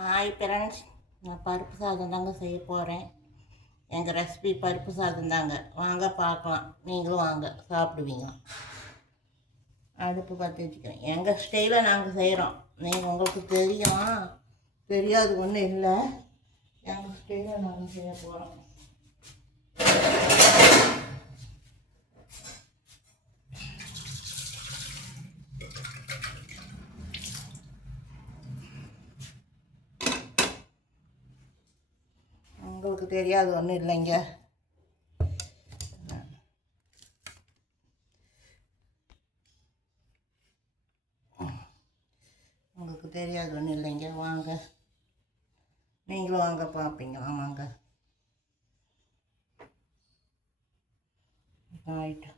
Hi friends, நான் பருப்பு சாதம் தாங்க செய்ய போகிறேன். எங்கள் ரெசிபி பருப்பு சாதம் தாங்க. வாங்க பார்க்கலாம், நீங்களும் வாங்க சாப்பிடுவீங்க. அடுப்பு பற்றி வச்சுக்கிறேன். எங்கள் ஸ்டைலில் நாங்கள் செய்கிறோம். நீங்கள் உங்களுக்கு தெரியும், தெரியாது ஒன்றும் இல்லை. எங்கள் ஸ்டைலில் நாங்கள் செய்ய போகிறோம். உங்களுக்கு தெரியாது ஒன்றும் இல்லைங்க. உங்களுக்கு தெரியாது ஒன்றும் இல்லைங்க. வாங்க, நீங்களும் வாங்க பார்ப்பீங்க. ஆமாங்க. ஆயிட்டு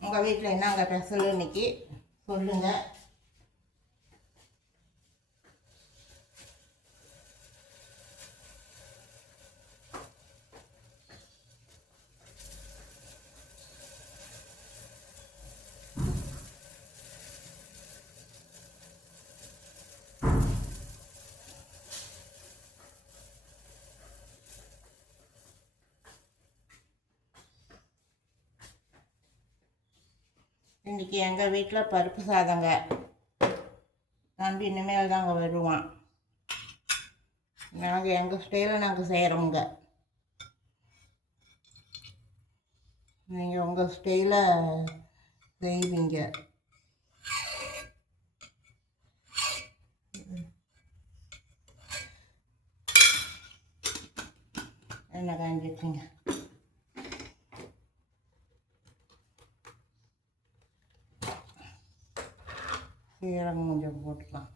உங்கள் வீட்டில் என்னங்க ஸ்பெஷல் இன்னைக்கு சொல்லுங்கள். இன்றைக்கி எங்கள் வீட்டில் பருப்பு சாதங்க. தம்பி இனிமேல் தாங்க வருவான். நாங்கள் எங்கள் ஸ்டைலில் நாங்கள் செய்கிறோங்க. நீங்கள் உங்கள் ஸ்டைலில் செய்வீங்க. என்ன காஞ்சிச்சுங்க. சீரகம் கொஞ்சம் போட்டுக்கலாம்.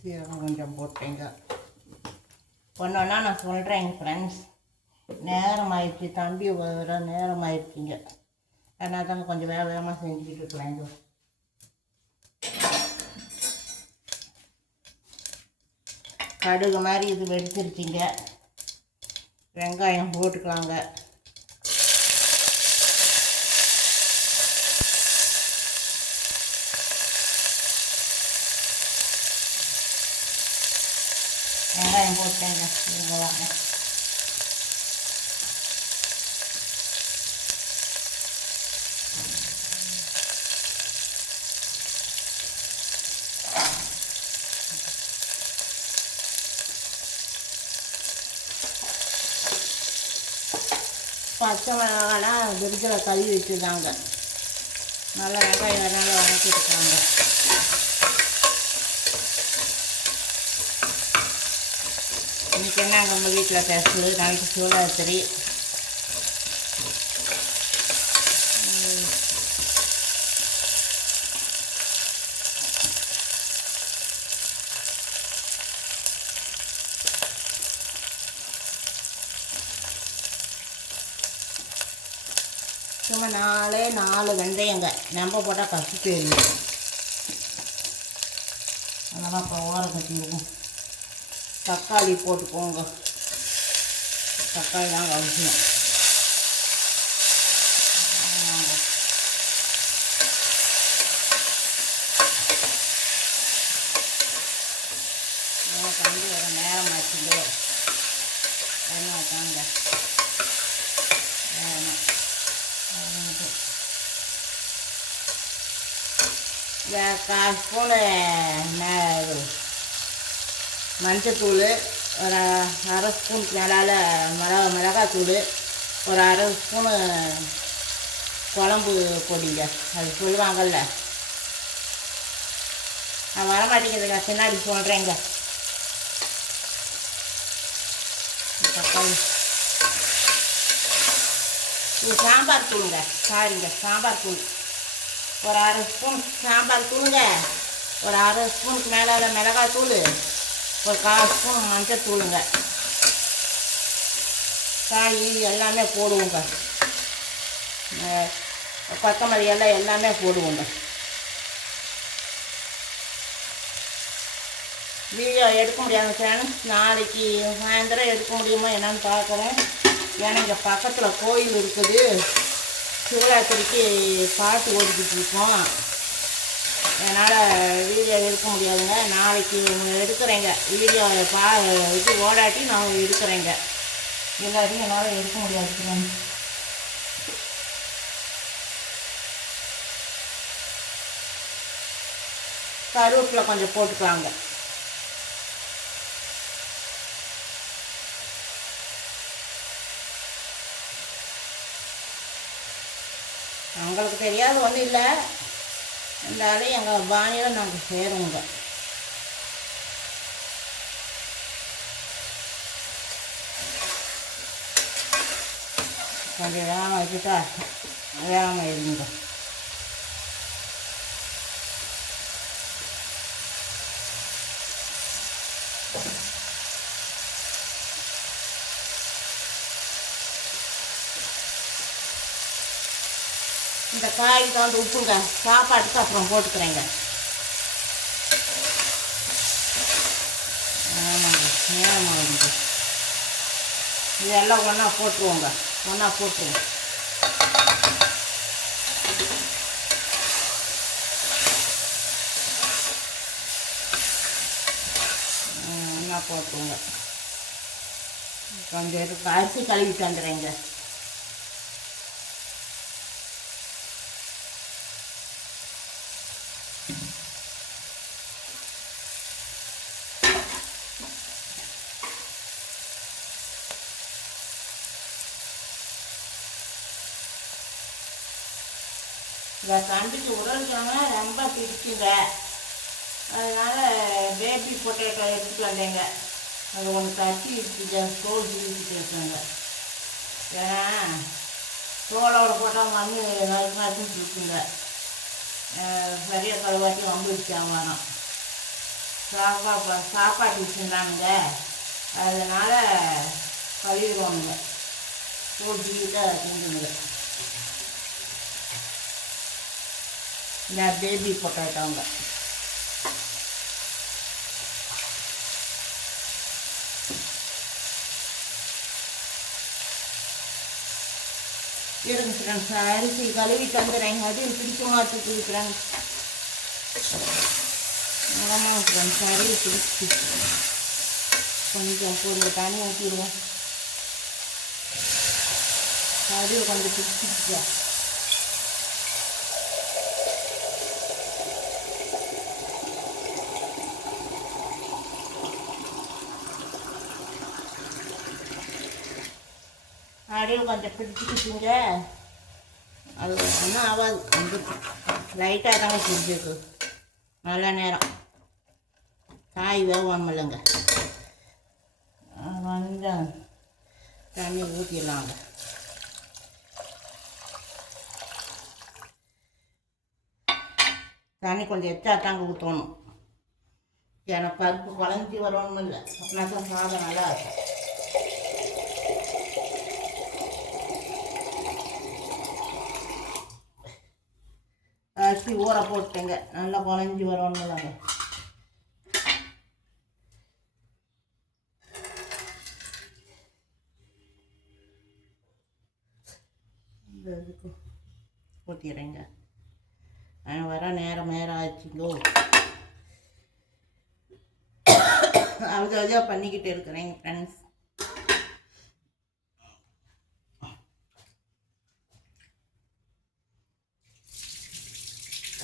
சீரகம் கொஞ்சம் போட்டேங்க. ஒன்று ஒன்றா நான் சொல்கிறேங்க ஃப்ரெண்ட்ஸ். நேரம் ஆயிடுச்சு, தம்பி வர நேரம் ஆயிடுச்சுங்க. அதனால தாங்க கொஞ்சம் வேகமாக செஞ்சுக்கிட்டு இருக்கலாங்க. கடுகு மாதிரி இது வெடிச்சிருச்சிங்க. வெங்காயம் போட்டுக்கலாங்க. வெங்காயம் போட்டேங்க. வாங்க, பச்சை மிளகாலாம் விரிஜில் கழுவி வச்சுதாங்க. நல்லா வெங்காயம் நல்லா வதக்கிட்டுருக்காங்க. இன்றைக்கி என்னங்க நம்ம வீட்டில் பேசுது, நாளைக்கு சிவராத்திரி. சும்மா 4 வெந்தயங்க. நம்ம போட்டால் கசி தெரியும். அதனால் அப்புறம் ஓரம் கட்டிடுவோம். தக்காளி போட்டுக்கோங்க. தக்காளி தாங்க அவசியம். தம்பி வர நேரம் ஆச்சுங்க. என்ன தாங்க கால் ஸ்பூனு மஞ்சத்தூள், ஒரு அரை ஸ்பூனுக்கு மேலால் மிளகாத்தூள், ஒரு அரை ஸ்பூனு குழம்பு பொடிங்க. அது சொல்லுவாங்கள்ல, நான் வரமாட்டேங்குதுங்க, பின்னாடி சொல்கிறேங்க. தக்காளி இது சாம்பார் தூளுங்க. சாரிங்க, சாம்பார் தூள் ஒரு அரை ஸ்பூன் சாம்பார் தூளுங்க. ஒரு அரை ஸ்பூனுக்கு மேலால் மிளகாத்தூள், ஒரு 1/4 ஸ்பூன் மஞ்சள் தூளுங்க. காய் எல்லாமே போடுவோங்க. கொத்தமல்லி எல்லாம் எல்லாமே போடுவோங்க. வீடியோ எடுக்க முடியாத ஃப்ரெண்ட்ஸ், நாளைக்கு சாயந்தரம் எடுக்க முடியுமா என்னன்னு பார்க்குறேன். ஏன்னா இங்கே பக்கத்தில் கோயில் இருக்குது. சிவராத்திரிக்கு பாட்டு ஓடிக்கிட்டு இருக்கோம். என்னால் வீடியோ எடுக்க முடியாதுங்க. நாளைக்கு எடுக்கிறேங்க வீடியோ இது ஓடாட்டி நான் எடுக்கிறேங்க. எல்லாத்தையும் என்னால் எடுக்க முடியாது. கருவேப்பிலை கொஞ்சம் போட்டுக்கலாங்க. அவங்களுக்கு தெரியாது ஒன்றும் இல்லை, இருந்தாலும் எங்கள் பாணியில் நாங்கள் சேருவோங்க. கொஞ்சம் வேகம் வச்சுட்டா வேகாமல் இருங்க. இந்த காய்க்கு வந்து உப்புங்க சாப்பாட்டுக்கு அப்புறம் போட்டுக்கிறேங்க. ஆமாங்க, நேரமாகுங்க. இதெல்லாம் ஒன்றா போட்டுருவோங்க, ஒன்றா போட்டுருவோம். ஒன்றா போட்டுருவோங்க. கொஞ்சம் அரிசி கழுவி தந்துடுறேங்க. இந்த தம்பிக்கு உடல்கிழமை ரொம்ப பிடிக்குங்க. அதனால் பேபி பொட்டேட்டோ எடுத்துகிட்டு வந்தேங்க. அது ஒன்று தட்டி இருக்குங்க, தோல் ஜீவிக்கிட்டு இருக்காங்க. ஏன்னா தோலோட போட்டால் வந்து நறுக்குன்னு இருக்குங்க. சரியாக கழுவாட்டி வந்துடுச்சாங்க வரோம். சாப்பாட்டு வச்சுருந்தானுங்க, அதனால் கழுவிடுவானுங்க. தோல் ஜீவிட்டா செஞ்சுங்க. இந்த பேபி பொட்டேட்டோங்க. இருங்க ஃப்ரெண்ட்ஸ், அரிசி கழுவி தந்துடுறேங்க. அது பிடிக்க மாட்டேங்குது ஃப்ரெண்ட்ஸ். ஆமாம் ஃப்ரெண்ட்ஸ், அரிசி பிடிச்சி கொஞ்சம் தண்ணி ஊற்றிடுவோம். அரியில் கொஞ்சம் பிடிச்சிட்டு அடியில் கொஞ்சம் பிடிச்சிக்கிச்சுங்க. அது ஒன்றும் ஆகாது, கொஞ்சம் லைட்டாக தாங்க பிடிச்சிருக்கு. நல்ல நேரம் காய் வேகணும் இல்லைங்க. கொஞ்சம் தண்ணி ஊற்றிடலாங்க. தண்ணி கொஞ்சம் எச்சா தாங்க ஊற்றணும். ஏன்னா பருப்பு குழஞ்சி வரணும் இல்லை, அப்படின்னா தான் சாதம் நல்லா இருக்கும். அரிசி ஊற போட்டேங்க, நல்லா குழஞ்சி வரணும்லாங்க. இதுக்கு ஊற்றிடுறேங்க. வர நேரம் ஆச்சுங்கோ. அதுக்காக பண்ணிக்கிட்டு இருக்கிறேங்க ஃப்ரெண்ட்ஸ்.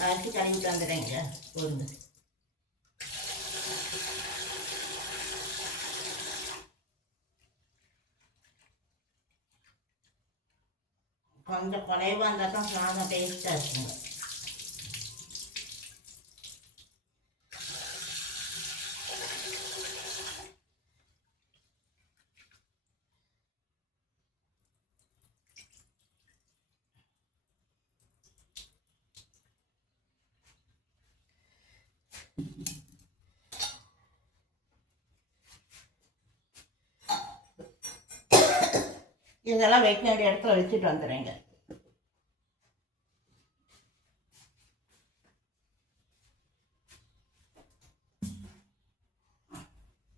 அரிசி கழுவி தந்துடுறேங்க. போடுங்க. கொஞ்சம் குறைவாக இருந்தால் தான் சாதம் டேஸ்ட்டாக இருக்குங்க. இதெல்லாம் வைக்க வேண்டிய இடத்துல வச்சுட்டு வந்துடுறேங்க.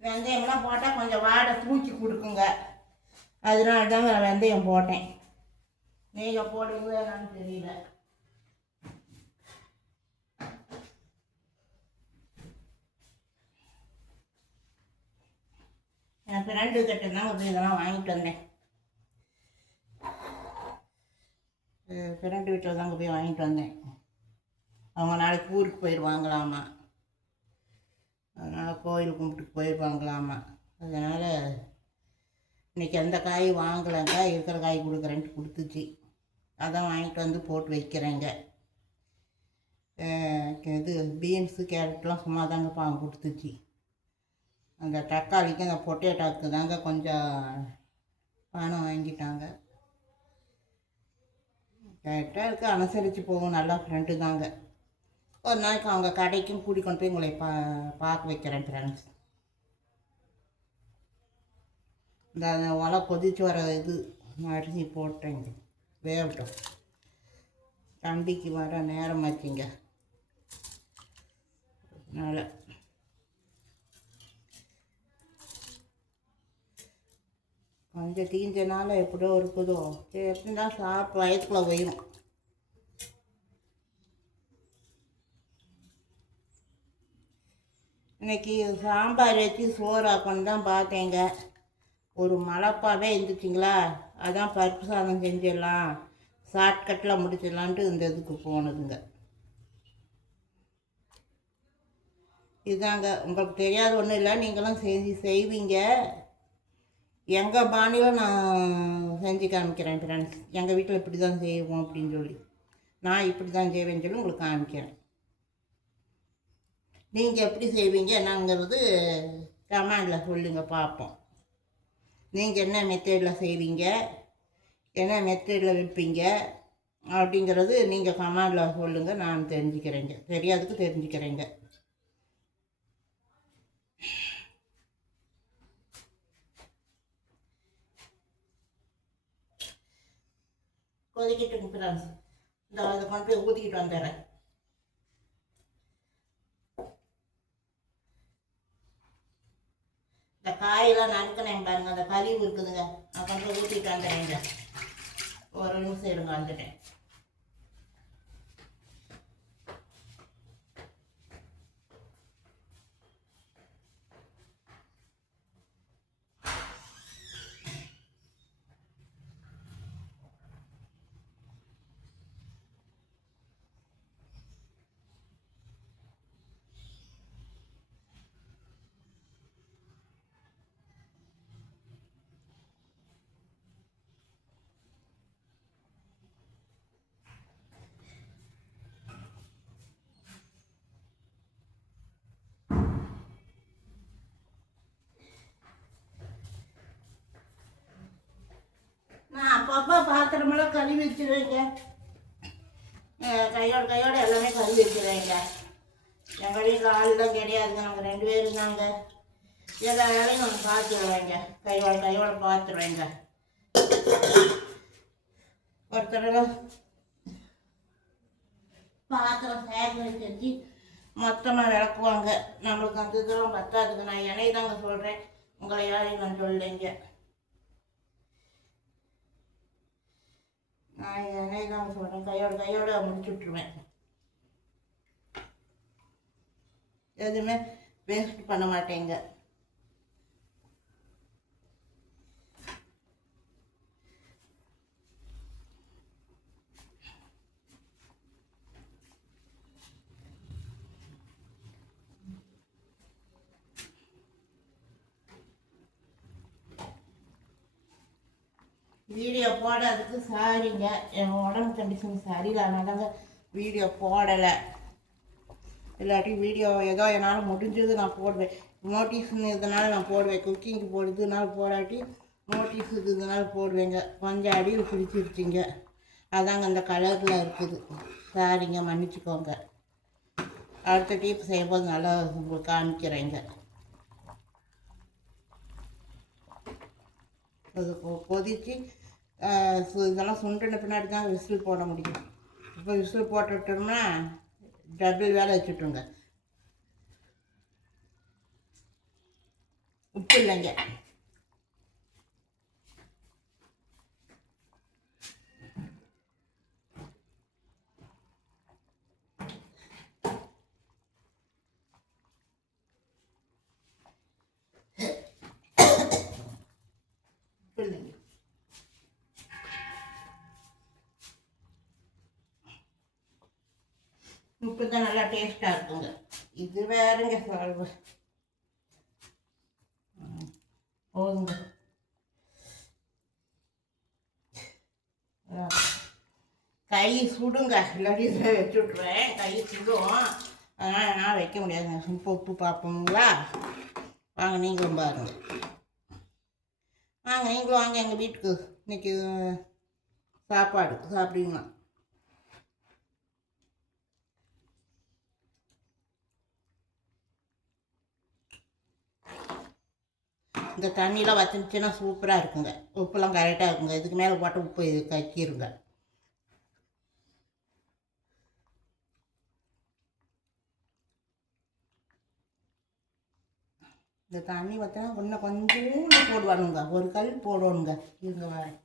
வெந்தயம்லாம் போட்டால் கொஞ்சம் வாடை தூக்கி கொடுக்குங்க, அதனால தாங்க வெந்தயம் போட்டேன். நீங்கள் போடுவீங்களா என்னன்னு தெரியல. என் ஃப்ரெண்டு கிட்ட தான் போய் இதெல்லாம் வாங்கிட்டு வந்தேன். ஃப்ரெண்டு வீட்டில் தாங்க போய் வாங்கிட்டு வந்தேன். அவங்க நாளைக்கு ஊருக்கு போயிடுவாங்களாமா. அதனால் கோயில் கும்பிட்டுக்கு போயிடுவாங்களாமா. அதனால் இன்றைக்கி எந்த காய் வாங்கலைங்க, இருக்கிற காய் கொடுக்குறேன்ட்டு கொடுத்துச்சு. அதான் வாங்கிட்டு வந்து போட்டு வைக்கிறேங்க. இது பீன்ஸு கேரட்லாம் சும்மா தாங்க கொடுத்துச்சு. அந்த தக்காளிக்கு அந்த பொட்டேட்டோவுக்கு தாங்க கொஞ்சம் பணம் வாங்கிட்டாங்க. கரெக்டாக இருக்குது, அனுசரித்து போகும். நல்லா ஃப்ரெண்டு தாங்க. ஒரு நாளைக்கு அவங்க கடைக்கும் கூட்டி கொண்டு போய் உங்களை பார்க்க வைக்கிறேன் ஃப்ரெண்ட்ஸ். இந்த ஒலை கொதித்து வர இது அரிசி போட்டேங்க, வேகட்டும். தம்பிக்கு வர நேரம் ஆச்சுங்க. அதனால் கொஞ்சம் தீஞ்சனால எப்படியோ இருக்குதோ, சரி எப்படி தான் சாப்பிட்டு வயதுக்குள்ள போயிடும். இன்றைக்கி சாம்பார் வச்சு சோறு ஆக்கணும் தான் பார்த்தேங்க. ஒரு மலைப்பாவே இருந்துச்சுங்களா, அதான் பருப்பு சாதம் செஞ்சிடலாம், ஷார்ட்கட்டில் முடிச்சிடலான்ட்டு இந்த இதுக்கு போனதுங்க. இதாங்க, உங்களுக்கு தெரியாத ஒன்றும் இல்லை, நீங்களும் செய்வீங்க. எங்கள் பாணியில் நான் செஞ்சு காமிக்கிறேன் ஃப்ரெண்ட்ஸ். எங்கள் வீட்டில் இப்படி தான் செய்வோம் அப்படின்னு சொல்லி, நான் இப்படி தான் செய்வேன்னு சொல்லி உங்களுக்கு காமிக்கிறேன். நீங்கள் எப்படி செய்வீங்க என்னங்கிறது கமெண்டில் சொல்லுங்கள், பார்ப்போம். நீங்கள் என்ன மெத்தடில் செய்வீங்க, என்ன மெத்தடில் வைப்பீங்க அப்படிங்கிறது நீங்கள் கமெண்டில் சொல்லுங்கள். நான் தெரிஞ்சுக்கிறேங்க, தெரியாதுக்கு தெரிஞ்சுக்கிறேங்க. கொதிக்கிட்டு ஃப்ரெண்ட்ஸ், இந்த அதை கொண்டு போய் ஊற்றிக்கிட்டு வந்துடுறேன். இந்த காயெல்லாம் நறுக்கினேன் பாருங்க, அந்த கழிவு இருக்குதுங்க, நான் கொண்டு போய் ஊற்றிட்டு வந்துடுறேங்க. ஒரு நிமிஷம் இருங்க, வந்துட்டேன். நான் அப்பப்போ பாத்திரமெல்லாம் கழுவி வச்சுருவேங்க. கையோட எல்லாமே கழுவி வச்சுருவேங்க. எங்கள் வீட்டில் ஆளுதான் கிடையாதுங்க, நாங்கள் 2 பேர் இருந்தாங்க. எல்லா வேலையும் நம்ம பார்த்துருவேங்க, கையோட பார்த்துருவேங்க. ஒருத்தர் பாத்திரம் சேகரித்து வச்சு மொத்தமாக விளக்குவாங்க. நம்மளுக்கு அந்த இதெல்லாம் பத்தாதுங்க. நான் எண்ணெய் தாங்க சொல்கிறேன், உங்களை யாரையும் நான் சொல்லலைங்க. நான் எண்ணெய் தாங்க சொல்கிறேன், கையோட முடிச்சு விட்ருவேன். எதுவுமே வேஸ்ட் பண்ண மாட்டேங்க. வீடியோ போடாததுக்கு சாரிங்க, என் உடம்பு கண்டிஷன் சரியில்லை, அதனால வீடியோ போடலை. இல்லாட்டி வீடியோ ஏதோ என்னால் முடிஞ்சது நான் போடுவேன். நோட்டீஸ்னு இதனால் நான் போடுவேன், குக்கிங்க்கு போடுறதுனால போடாட்டி நோட்டீஸ் இதனால போடுவேங்க. கொஞ்சம் அடியில் பிடிச்சிருச்சிங்க, அதாங்க அந்த கலரில் இருக்குது. சாரிங்க, மன்னிச்சுக்கோங்க. அடுத்த டீப் செய்யும்போது நல்லா உங்களுக்கு காமிக்கிறேங்க. அது கொதித்து இதெல்லாம் சுண்டின பின்னாடி தான் விசில் போட முடியும். இப்போ விசில் போட்டுட்டோம்னா டபுள் வேலை வச்சுட்டுருங்க. உப்பு இல்லைங்க. உப்பு தான் நல்லா டேஸ்ட்டாக இருக்குங்க. இது வேறுங்க சொல்வு போதுங்க. கை சுடுங்க, இல்லாட்டி வச்சு விட்ருவேன். கை சுடும், அதனால் நான் வைக்க முடியாதுங்க. உப்பு பார்ப்போங்களா? வாங்க நீங்களும் பாருங்கள். வாங்க நீங்களும் வாங்க எங்கள் வீட்டுக்கு. இன்றைக்கி சாப்பாடு சாப்பிடுங்களா? இந்த தண்ணியெலாம் வச்சுருந்துச்சுன்னா சூப்பராக இருக்குங்க. உப்புலாம் கரெக்டாக இருக்குங்க. இதுக்கு மேலே போட்டு உப்பு கக்கிருங்க. இந்த தண்ணி வச்சா இன்னும் கொஞ்சோண்டு போடுவானுங்க. ஒரு கல் போடணுங்க. இருங்க வரேன்.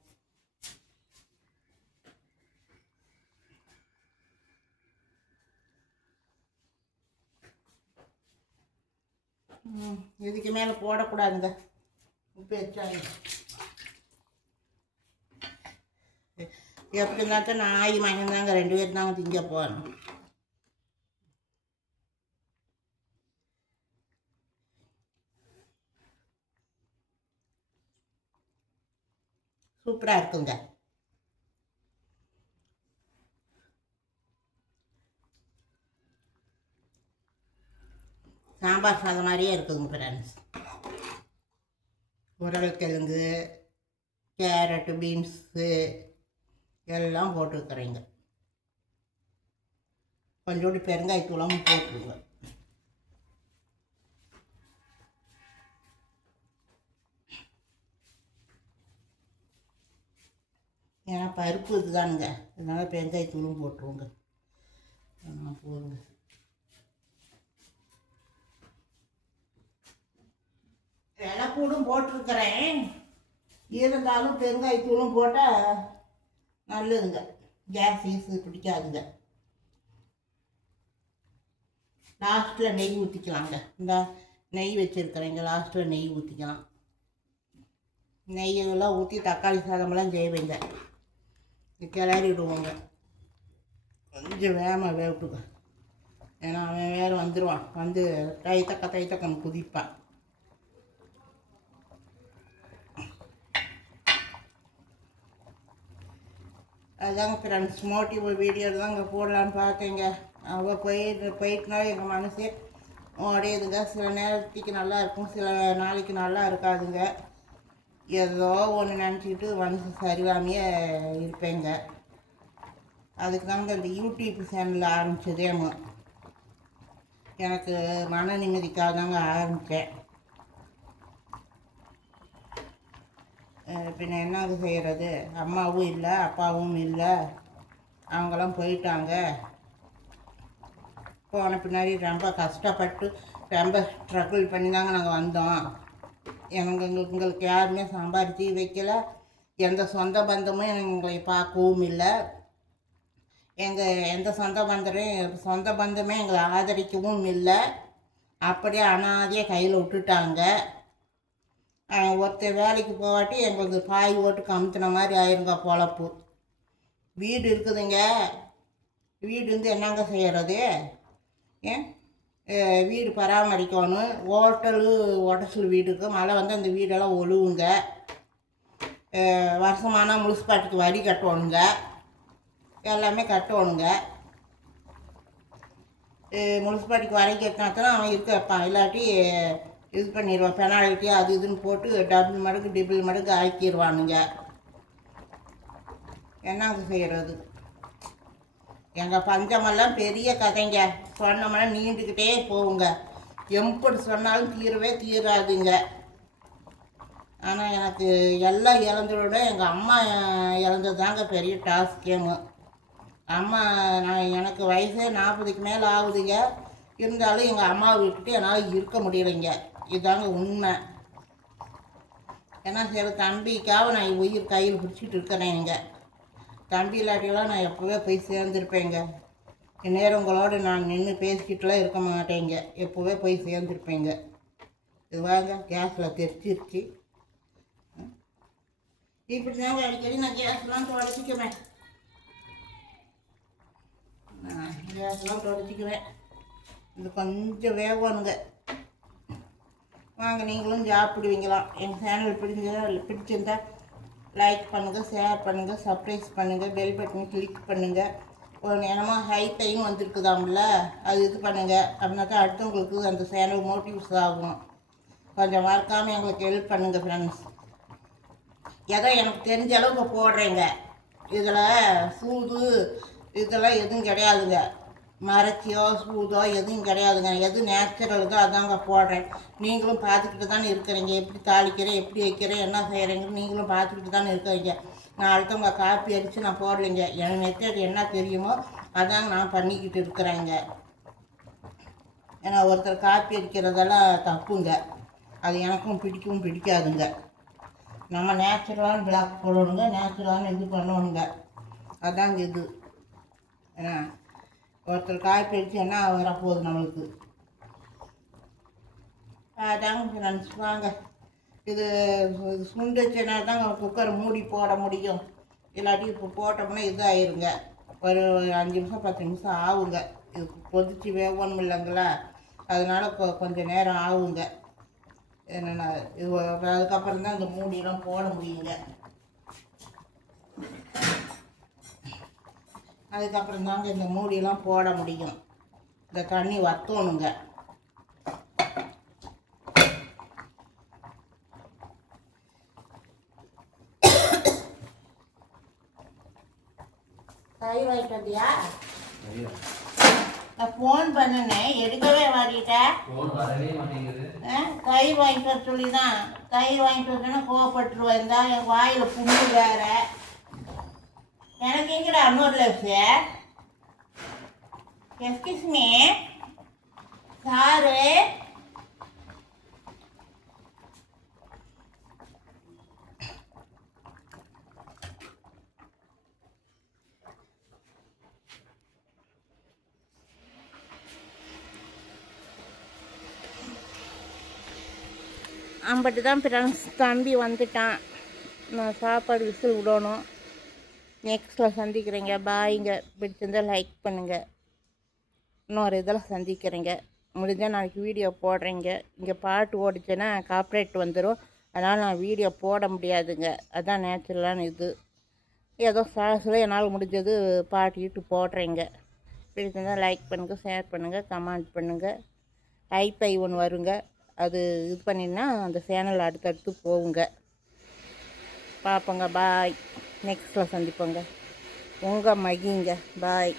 இதுக்கு மேலே போடக்கூடாதுங்க. உப்பு வச்சாங்க எப்படி இருந்தாச்சும் நாய் மகன் தாங்க, 2 பேர் தாங்க திங்க போகணும். சூப்பராக இருக்குங்க. சாம்பார் சாதம் மாதிரியே இருக்குதுங்க ஃப்ரெண்ட்ஸ். உருளைக்கிழங்கு, கேரட்டு, பீன்ஸு எல்லாம் போட்டுருக்குறேங்க. கொஞ்சோண்டு பெருங்காயத்தூளமும் போட்டுருங்க. ஏன்னா பருப்பு இதுதானுங்க, அதனால் பெருங்காயத்தூளும் போட்டுருவோங்க. போதுங்க. வெள்ளைப்பூடும் போட்டிருக்கிறேன், இருந்தாலும் பெருங்காயத்தூளும் போட்டால் நல்லதுங்க. கேஸ் ஈஸு பிடிக்காதுங்க. லாஸ்ட்டில் நெய் ஊற்றிக்கலாங்க. இந்த நெய் வச்சுருக்கிறேங்க, லாஸ்ட்டில் நெய் ஊற்றிக்கலாம். நெய்யெல்லாம் ஊற்றி தக்காளி சாதமெல்லாம் செய்வேங்க. கிளறி விடுவோங்க. கொஞ்சம் வேகமாக வேவிட்டுங்க. ஏன்னா அவன் வேறு வந்துடுவான், வந்து தைத்தக்கன்னு குதிப்பான். அதுதாங்க ஃப்ரெண்ட்ஸ், மோட்டிவ் வீடியோ தாங்க போடலான்னு பார்த்தேங்க. அவள் போயிட்டுனா எங்கள் மனசே உடையுதுங்க. சில நேரத்துக்கு நல்லா இருக்கும், சில நாளைக்கு நல்லா இருக்காதுங்க. ஏதோ ஒன்று நினச்சிக்கிட்டு மனசு சரியில்லாமையே இருப்பேங்க. அதுக்கு தாங்க இந்த யூடியூப் சேனல் ஆரம்பித்ததேமோ. எனக்கு மன நிம்மதிக்காக தாங்க ஆரம்பித்தேன். பின்ன என்னது செய்கிறது? அம்மாவும் இல்லை, அப்பாவும் இல்லை, அவங்களாம் போயிட்டாங்க. போன பின்னாடி ரொம்ப கஷ்டப்பட்டு ரொம்ப ஸ்ட்ரகிள் பண்ணி தாங்க நாங்கள் வந்தோம். எங்களுக்கு யாருமே சம்பாதிச்சு வைக்கல. எந்த சொந்த பந்தமும் எங்களை பார்க்கவும் இல்லை. எந்த சொந்த பந்தமே எங்களை ஆதரிக்கவும் இல்லை. அப்படியே அனாதையாக கையில் விட்டுட்டாங்க. ஒருத்தர் வேலைக்கு போகாட்டி எங்களுக்கு பாய் ஓட்டு கமுத்தின மாதிரி ஆயிருங்க பொழப்பு. வீடு இருக்குதுங்க, வீடு வந்து என்னங்க செய்கிறது? வீடு பராமரிக்கணும். உடச்சல் வீடு இருக்குது. மழை வந்து அந்த வீடெல்லாம் ஒழுவுங்க. வருஷமானால் முனிசிபாலிட்டிக்கு வரி கட்டணுங்க, எல்லாமே கட்டணுங்க. முனிசிபாலிட்டிக்கு வரி கட்டினா தான் அவன் இருக்க வைப்பான். இல்லாட்டி இது பண்ணிடுவான், பெனால்ட்டி அது இதுன்னு போட்டு டிபிள் மடங்கு ஆக்கிடுவானுங்க. என்னங்க செய்கிறது? எங்கள் பஞ்சமெல்லாம் பெரிய கதைங்க. சொன்னோம்னா நீண்டுக்கிட்டே போகுங்க. எப்படி சொன்னாலும் தீராதுங்க. ஆனால் எனக்கு எல்லாம் இழந்ததோட எங்கள் அம்மா இழந்தது தாங்க பெரிய டாஸ்கேமு. அம்மா எனக்கு வயசே 40க்கு மேலே ஆகுதுங்க. இருந்தாலும் எங்கள் அம்மாவை விட்டுட்டு என்னால் இருக்க முடியலைங்க. இதுதாங்க உண்மை. ஏன்னா சில தம்பிக்காக நான் உயிர் கையில் பிடிச்சிட்டு இருக்கிறேங்க. தம்பி இல்லாட்டியெல்லாம் நான் எப்போவே போய் சேர்ந்துருப்பேங்க. இந்நேரம் உங்களோட நான் நின்று பேசிக்கிட்டுலாம் இருக்க மாட்டேங்க. எப்போவே போய் சேர்ந்துருப்பேங்க. இது வாங்க கேஸில் தெரிச்சிருச்சு. இப்படி தாங்க அடிக்கடி நான் கேஸ்லாம் தொடச்சிக்குவேன். நான் கேஸ்லாம் தொடச்சிக்குவேன். இது கொஞ்சம் வேகணுங்க. வாங்க நீங்களும் சாப்பிடுவீங்களாம். எங்கள் சேனல் பிடிச்சிருந்தா லைக் பண்ணுங்கள், ஷேர் பண்ணுங்கள், சப்ஸ்கிரைப் பண்ணுங்கள், பெல் பட்டன் கிளிக் பண்ணுங்கள். ஒரு நேரமாக ஹை டைம் வந்துருக்குதாம்ல, அது இது பண்ணுங்கள். அப்படின்னாக்கா அடுத்தவங்களுக்கு அந்த சேனல் மோட்டிவ்ஸ் ஆகும். கொஞ்சம் மறக்காமல் எங்களுக்கு ஹெல்ப் பண்ணுங்கள் ஃப்ரெண்ட்ஸ். ஏதோ எனக்கு தெரிஞ்ச அளவுக்கு போடுறேங்க. இதில் சூது இதெல்லாம் எதுவும் கிடையாதுங்க. மறைச்சியோ சூதோ எதுவும் கிடையாதுங்க. எது நேச்சுரலுதோ அதாங்க போடுறேன். நீங்களும் பார்த்துக்கிட்டு தானே இருக்கிறீங்க. எப்படி தாளிக்கிறேன், எப்படி வைக்கிறேன், என்ன செய்கிறேங்கன்னு நீங்களும் பார்த்துக்கிட்டு தானே இருக்கிறீங்க. நான் அடுத்தவங்க காப்பி அடித்து நான் போடலைங்க. என் மெத்தட் என்ன தெரியுமோ அதாங்க நான் பண்ணிக்கிட்டு இருக்கிறேங்க. ஏன்னா ஒருத்தர் காப்பி அடிக்கிறதெல்லாம் தப்புங்க. அது எனக்கும் பிடிக்காதுங்க. நம்ம நேச்சுரலான பிளாக் போடணுங்க, நேச்சுரலான இது பண்ணணுங்க. அதாங்க இது. ஒருத்தர் காய் பிடிச்சி என்ன வரப்போகுது நம்மளுக்கு. அதாங்க ஃப்ரெண்ட்ஸ். வாங்க இது சுண்டு வச்சனால தாங்க குக்கரை மூடி போட முடியும். இல்லாட்டி இப்போ போட்டோம்னா இது ஆயிருங்க. ஒரு 5 நிமிஷம் 10 நிமிஷம் ஆகுங்க. இது கொதிச்சு வேகணும் இல்லைங்களா, அதனால் கொஞ்சம் நேரம் ஆகுங்க. என்னென்ன இது அதுக்கப்புறம் தான் இந்த மூடியெல்லாம் போட முடியுங்க. அதுக்கப்புறம் தாங்க இந்த மூடியெல்லாம் போட முடியும். இந்த தண்ணி வற்றணுங்க. தயிர் வாங்கிட்டு வந்தியா? நான் ஃபோன் பண்ணினேன், எடுக்கவே மாட்டேன். தயிர் வாங்கிட்டு வர சொல்லி தான். தயிர் வாங்கிட்டு வந்தேன்னா கோவப்பட்டுருவேன். இருந்தா என் வாயில் புண்ணு வேற. எனக்கு எங்கடா இன்னொரு லெஃப்ட்? எஸ்கியூஸ் மீ சாரு, அம்பட்டு தான் ஃப்ரெண்ட்ஸ். தம்பி வந்துட்டான். நான் சாப்பாடு விசில் விடணும். நெக்ஸ்ட்டில் சந்திக்கிறேங்க. பாய்ங்க. பிடிச்சிருந்தால் லைக் பண்ணுங்கள். இன்னொரு இதில் சந்திக்கிறேங்க. முடிஞ்சால் நாளைக்கு வீடியோ போடுறேங்க. இங்கே பாட்டு ஓடிச்சுன்னா காப்ரேட் வந்துடும். அதனால் நான் வீடியோ போட முடியாதுங்க. அதுதான் நேச்சுரலான இது. ஏதோ சாஸில் என்னால் முடிஞ்சது பாட்டிட்டு போடுறேங்க. பிடிச்சிருந்தால் லைக் பண்ணுங்கள், ஷேர் பண்ணுங்கள், கமெண்ட் பண்ணுங்கள். ஹைப்பை ஒன்று வருங்க, அது இது பண்ணினா அந்த சேனல் அடுத்தடுத்து போகுங்க. பார்ப்போங்க. பாய். நெக்ஸ்ட்டில் சந்திப்போங்க. உங்கள் மகிங்க. பாய்.